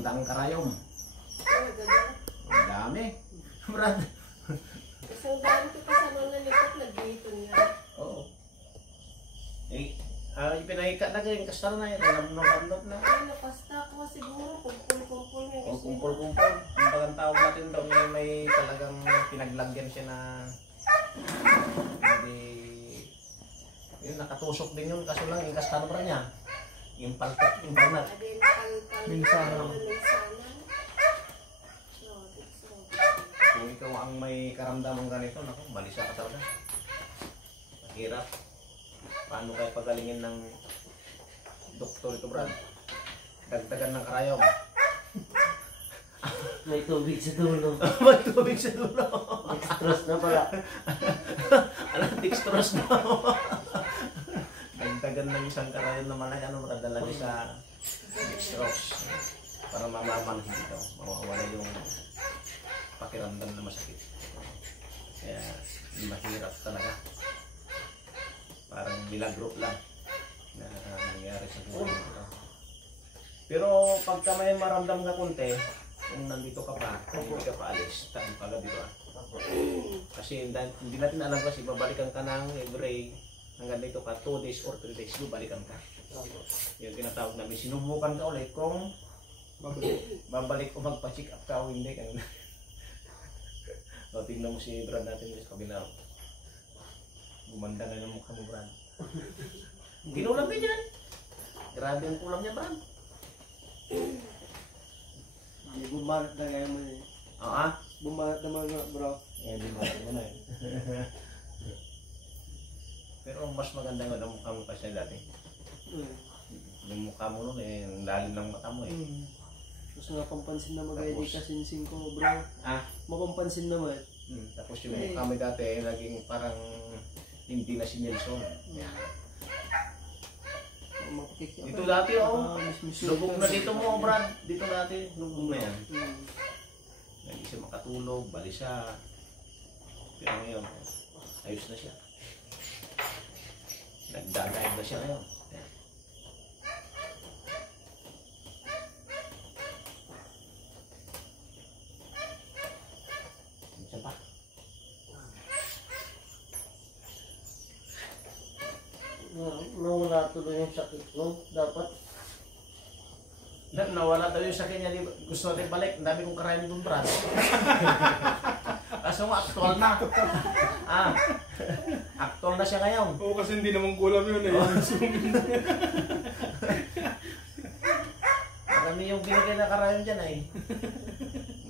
magandang karayom. Ang dami. Brad. Isang dami ko pa sa mga nalikot, nag-dito nga. Oo. Ipinahika na ganyan, kastar na yun. Namnot na. Ay, nakasta ko siguro, kumpul-kumpul nga. O kumpul-kumpul. Ang bagang tawag natin daw, may talagang pinaglagyan siya na hindi... Yun, nakatusok din yun, kaso lang yung kastar pa niya. Yung palpat, yung banat. Minsana. Kung ikaw ang may karamdamang ganito, naku, balisa ka talaga. Mahirap. Paano kayo pagalingin ng doktor ito, Brad? Dagdagan ng karayom. May tubig sa dulo. May tubig sa dulo. Dextrose na pala. Alam, dextrose na. Dagdagan ng isang karayom naman ay ano, Brad, dalagi sa dextrose. Para mamamanhin ito. Mawawala yung pakiramdam na masakit. Kaya mahirap talaga. Parang milagro lang na nangyari sa buhay ito. Pero pagka may maramdam ka konti, kung nandito ka pa, hindi ka pa alis, tayo pala dito ah. Kasi hindi natin alam kasi babalikan ka ng every hanggang dito ka 2 days or 3 days, babalikan ka. Yung tinatawag namin, sinubukan ka ulit kung babalik o magpa-check up ka o hindi. O, tingnan mo si Brad natin sa kabila. Gumanda nga yung mukha mo, Brad. Ginulam din yan. Grabe ang kulam niya, Brad. Hindi bumalat na ngayon mo eh. Oo, Bumalat naman nga, bro. Hindi mo na eh. Pero mas maganda nga ang mukha mo kasi dati. Yung mukha mo nun eh, ang lalim ng mata mo eh. Gusto nga pampansin na mag-edit ka sinsing ko, bro. Ah? Mapampansin naman. Tapos yung mukha mo dati, naging parang hindi na si Nelson. Dito dati oh, lubog na dito mo, Brad. Dito dati, lubog na yan. Hindi siya makatulog, balisa. Pero ngayon, ayos na siya. Nagdadayag na siya ngayon. Nawala tuloy yung sakit mo. Dapat. Nawala daw yung sakit niya. Gusto natin balik. Ang dami kong karayom doon, Brad. Kaso nga, actual na. Actual na siya ngayon. Oo, kasi hindi naman kulam yun eh. Marami yung binigay na karayom dyan eh.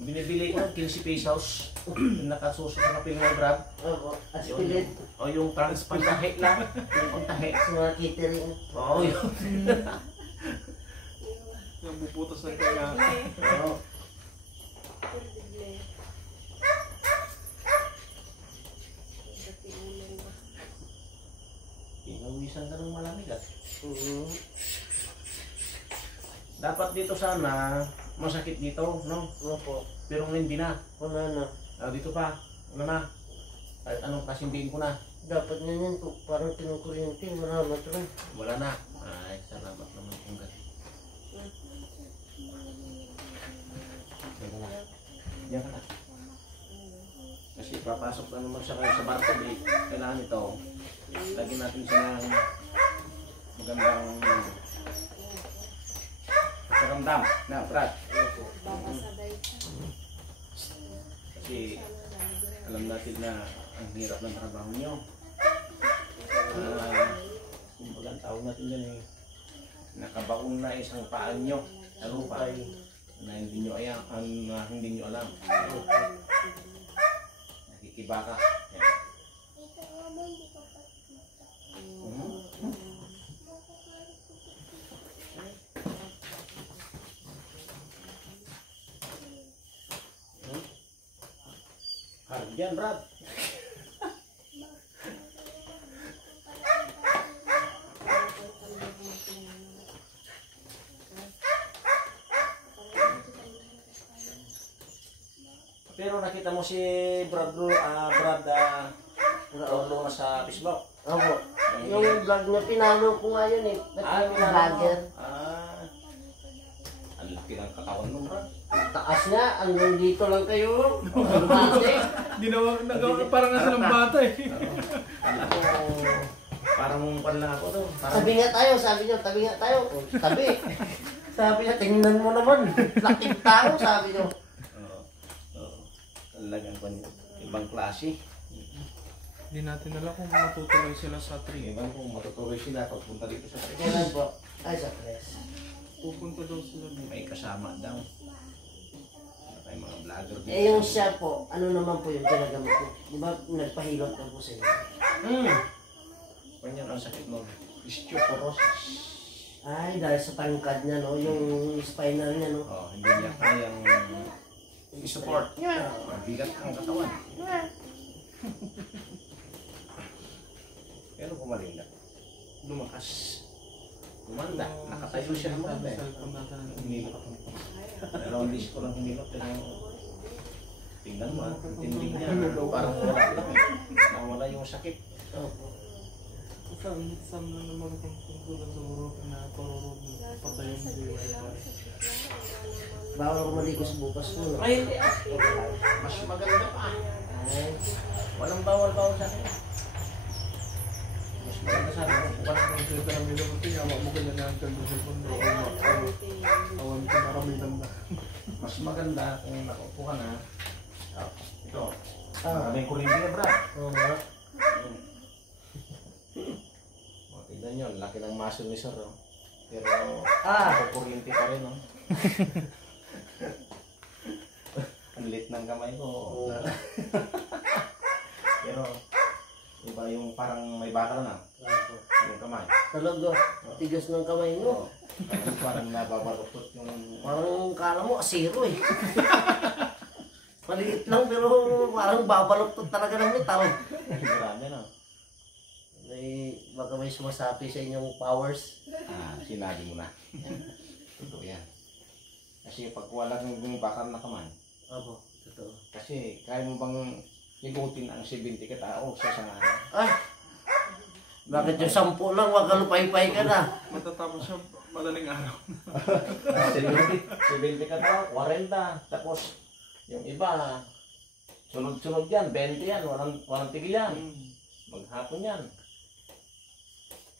Binibili ko 15 pesos. Yung nakasusok na kapil mo, Brad. Oo, aspilit. O yung pantahe lang. Yung pantahe. Sa mga catering. Oo, yun. Yung buputas ng kaya. Oo. Pinawisan ka ng malamig ah. Dapat dito sana, masakit dito, no? Opo. Pero hindi na. Wala na. Dito pa, wala na. Kahit anong kasindihin ko na. Dapat na yan po. Parang kinukuryente. Wala na ito. Wala na. Ay, salamat naman kung gano'n. Diyan ka na. Diyan ka na. Kasi papasok na naman siya kayo sa barko, eh. Kailangan ito. Lagyan natin siya ng magandang pakiramdam. Na, Brad. Kasi alam natin na ang hirap ng trabaho nyo. Kumbaga ang tawag natin dyan eh, nakabaon na isang paan nyo sa lupa na hindi nyo alam. Nakikibaka. Diyan, Brad. Pero nakita mo si Brad Rolo sa Facebook. Opo. Yung vlog na pinalo ko nga yun eh. Ba't yung vlogger? Ang laki ng katawan mo, bro. Taas nga, hanggang dito lang kayo. Bate. Ginawa, nagawa, parang nasa ng bata eh. Alam mo, parang pala ako to. Parang, Tabi nga tayo, sabi niyo, tabi nga tayo. O, tabi. Sabi niya, tingnan mo naman. Laking tao, sabi niyo. Oo. Talagang ibang klase. Hindi natin alam kung matutuloy sila sa tree. Ibang kung matutuloy sila pagpunta dito sa trip. Kailan po? Ay, sa press. Pupunta daw sila dito. May kasama daw. May mga vlogger dito. Eh, yung siya po, ano naman po yung ginagamit po? Di ba nagpahilot na po sila? Ganyan ang sakit mo. Osteoporosis. Ay, dahil sa tangkad niya, no? Yung spinal niya, no? Oh, hindi niya kayang i-support. Mabigat ang katawan. Pero gumaling na. Lumakas. Gumanda. Nakatayo siya naman eh. Hinilot. Dalawang disco lang hinilot. Tingnan mo, ang tinding niya. Parang wala lang eh. Nawala yung sakit. Opo. Sam na naman kung tungkulan sa muro na parurog patayin din. Bawal ako maligos bukas po, no? Ay, hindi ah. Mas maganda pa. Ay, Walang bawal-bawal sa akin. Mas maganda sa akin. Parang kung sila ka namin naman tingin, awak mo kanya na ang kando sa pundo. Awan ko naramitan na. Mas maganda kung nakaupo ka na. Ito. Ah. May kuryente na, brad. oo nga. O, tignan nyo, laki ng muscle ni Sir. Oh. Pero, kuryente pa rin. Oh. Ang lit ng kamay ko. Oo. Pero, iba yung parang may bakal na. Opo. Yung kamay. Talaga, tigas ng kamay mo. Parang nababaluktot yung... Parang kala mo, asiro eh. Maliit lang pero parang babaloktot talaga ng metal. Marami na. Baka may sumasapi sa inyong powers. Sinabi mo na. Totoo yan. Kasi pag wala kang bakal na kamay, Opo, totoo. kasi kaya mo bang igutin ang 70 katao sa isang araw? Ay! Bakit yung 10 lang, wag ka lupay-pay ka na? Matatapos siya madaling araw. 70 katao, 40. Tapos yung iba, sunod-sunod yan, 20 yan, walang tigil yan. Maghapon yan.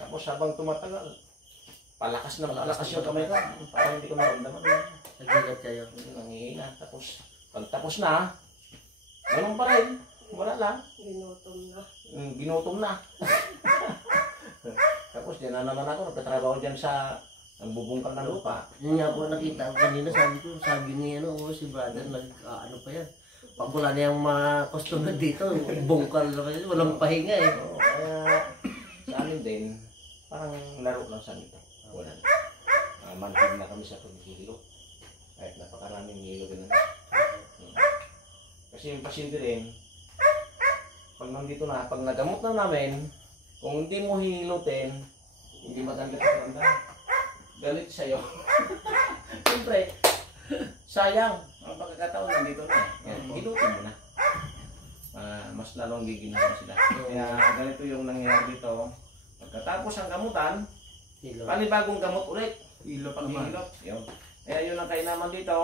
Tapos habang tumatagal, palakas na palakas yung kamay ko. Parang hindi ko naramdaman. Nagigat kayo. Nangihina. Tapos, pag tapos na, ganun pa rin. Wala lang. Ginutom na. Ginutom na. Tapos, dyan na naman ako. Nagtatrabaho dyan sa nagbubungkal ng lupa. Yun nga po nakita ko kanina, sabi ni si brother, ano pa yan. Pag wala na yung mga customer dito, bungkal na kayo, walang pahinga eh. Oo, kaya sa amin din, parang laro lang sa amin ito. Wala na. Manhid na kami sa paghihilo. Kahit napakaraming hilo din na. Kasi yung pasyente rin, pag nandito na, pag nagamot na namin, kung hindi mo hihilutin, hindi maganda ka tanda. Galit sa'yo. Siyempre, sayang. Ang pagkakataon nandito na. Hilutin mo na. Mas lalong giginawa sila. Kaya ganito yung nangyayari dito. Pagkatapos ang gamutan, Hilo. panibagong gamot ulit. Ilot naman. Paghihilot. Yun. Kaya yun ang kainaman dito.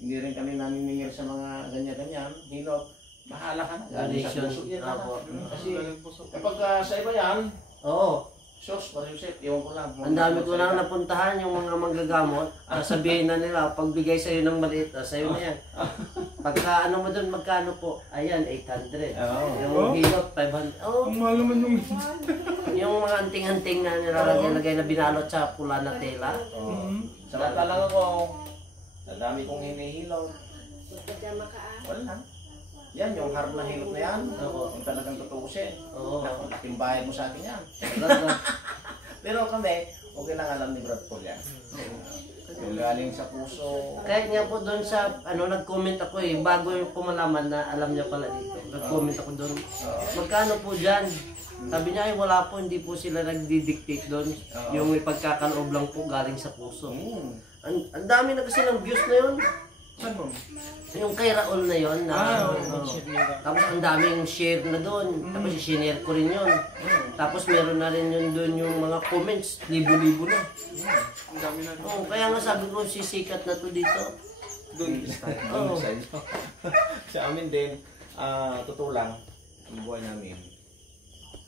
Hindi rin kami naniningil sa mga ganyan-ganyan. Hilot. Bahala ka na. Galing sa Donation. puso yan. Opo. Kasi Galing po sa kapag sa iba yan, Oo. sos, Mariusep, iwan ko lang. Ang dami ko lang napuntahan yung mga manggagamot. Sabihin na nila, pagbigay sa'yo ng maliit, sa'yo na yan. Pagka ano mo doon, magkano po? Ayan, 800. Oo. Yung hilot, 500. Oh, Ang mahal naman yung... yung mga anting-anting na nilalagay-lagay na binalot sa pula na tela. Salata lang ako. Sa dami kong hinihilot. Magpajama ka ah. Wala lang. Yan, yung harap na hilot na yan. Oo. Yung talagang tutuusin. Oo. Laking bayad mo sa akin yan. Talaga. Pero kami, okay lang alam ni Brad Paul yan. Yung galing sa puso. Kahit nga po doon sa, nag-comment ako bago yung kumalaman na alam niya pala dito. Nag-comment ako doon. Magkano po dyan? Sabi niya, wala po, hindi po sila nagdi-dictate doon. Yung ipagkakaloob lang po galing sa puso. Ang dami na kasi ng views na yun. Saan mo Meron. Yung kay Raul na yon na oo. tapos ang daming share na doon. Tapos i-share ko rin yun. Tapos meron na rin yun doon yung mga comments, libo-libo na. Ang dami na. Oo, kaya nga sabi ko sisikat na to dito. Doon. Oo. Sa amin din, totoo lang, ang buhay namin,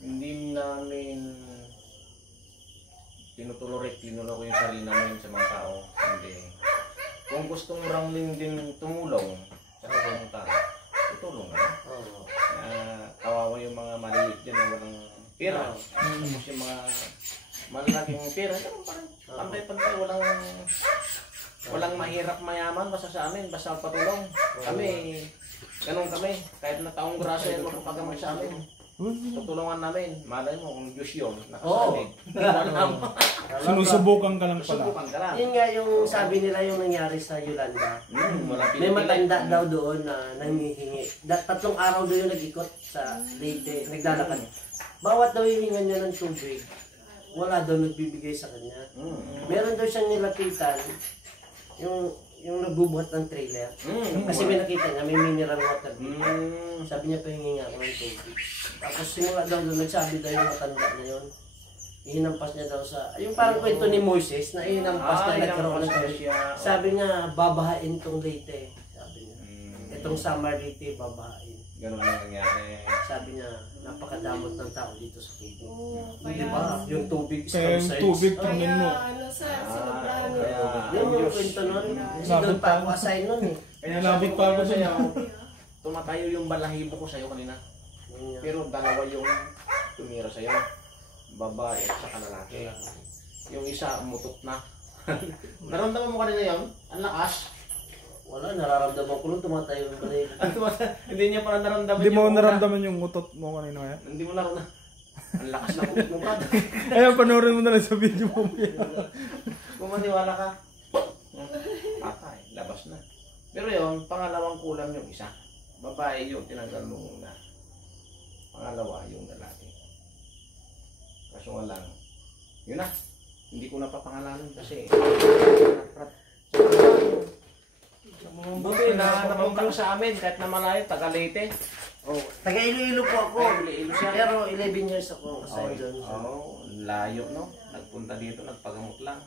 hindi namin tinutolerate ko yung sarili namin sa mga tao. Hindi. Kung gusto mo lang din tumulong sa ibang tao, tutulong ka. Oo. Kawawa yung mga maliliit dyan na walang pera. Tapos yung mga malalaking pera, ganun pa rin. Pantay-pantay, walang mahirap mayaman basta sa amin, basta patulong. Kami, ganun kami. Kahit na taong grasa yan mapapagamay sa amin. Tutulungan namin. Malay mo kung Diyos yun, nakasalig. Sinusubukan ka lang pala. Susubukan ka lang. Yun nga yung sabi nila yung nangyari sa Yolanda. Wala May pinipili. matanda daw doon na nangihingi. 3 araw daw yung nag-ikot sa Leyte, naglalakad. Bawat daw hihingan niya ng tubig, wala daw nagbibigay sa kanya. Meron daw siyang nilapitan, yung nagbubuhat ng trailer. Kasi may nakita niya, may mineral water dito. Sabi niya, pahingi nga ako ng tubig. Tapos simula daw doon, nagsabi daw yung matanda na yun. Ihinampas niya daw sa, yung parang kwento ni Moises, na ihinampas na nagkaroon ng tubig. Sabi niya, babahain tong Leyte. Sabi niya, itong summer Leyte, babahain. Ganun ang nangyari. Sabi niya, napakadamot ng tao dito sa tubig. Di Kaya, ba? Yung tubig is Kaya yung outside. tubig, kaya tingnan mo. ano sir, sinobrahan nyo. Kaya, Yung mga kwento nun, kasi doon pa ako assign nun eh. Kaya Nalabit pa ako sa'yo, tumatayo yung balahibo ko sa'yo kanina. Pero dalawa yung tumira sa'yo. Babae at saka lalaki. Yung isa umutot na. Naramdaman mo kanina yun? Ang lakas. Wala, nararamdaman ko nung tumatayo yung balahibo. Hindi niya pala naramdaman Hindi mo yung una. naramdaman yung utot mo kanina kaya? Hindi mo naramdaman. Ang lakas na kumit mo, brad. Ayan, panoorin mo na lang sa video mo. Kung maniwala ka, patay, labas na. Pero yun, pangalawang kulang yung isa. Babae yung tinanggal mo muna. Pangalawa yung lalaki. Kaso nga lang, yun na. Hindi ko na papangalanan kasi buti na napunta sa amin kahit na malayo, taga Leyte. Oh, taga Iloilo po ako. Ay, Iloilo siya. Pero 11 years ako assign doon. Layo no. Nagpunta dito, nagpagamot lang.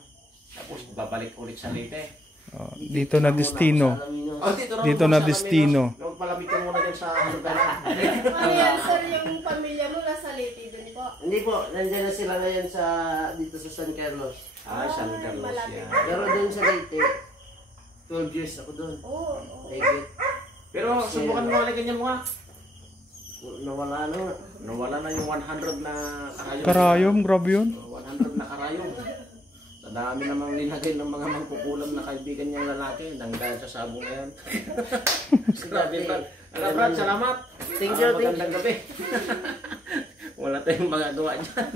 Tapos babalik ulit sa Leyte. Dito na destino. Dito na destino. Magpalamig ka muna dyan sa lugar. Ayan sir, yung pamilya mo nasa Leyte din po. Hindi po, nandiyan na sila ngayon sa dito sa San Carlos. San Carlos malapit. yan. Pero doon sa Leyte, 12 years ako doon. Oo. Legit. Pero subukan mo ulit ganyan mo nga. Nawala na nga. Nawala na yung 100 na karayom. Karayom, grabe yun. 100 na karayom. Sa dami namang linagay ng mga mangkukulam na kaibigan niyang lalaki. Dahil sa sabong na yan. Grabe, Brad. Brad, salamat. Thank you, thank you. Magandang gabi. Wala tayong magagawa dyan.